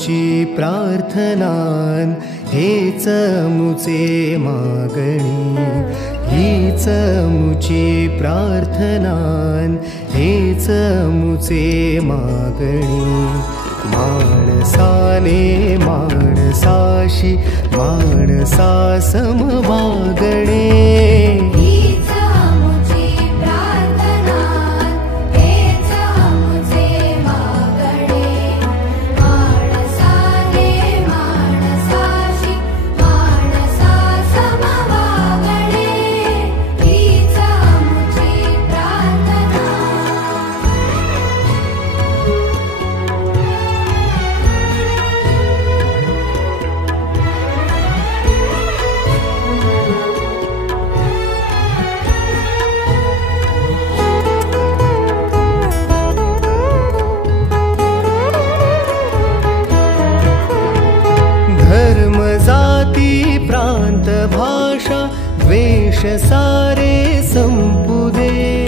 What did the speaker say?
मुची प्रार्थनान हेच मुचे मागणी, हीच मुची प्रार्थनान हेच मुचे मागणी। माणसाने माणसाशी माणसा सम वागणे, धर्म जाती प्रांत भाषा वेश सारे संपुदे।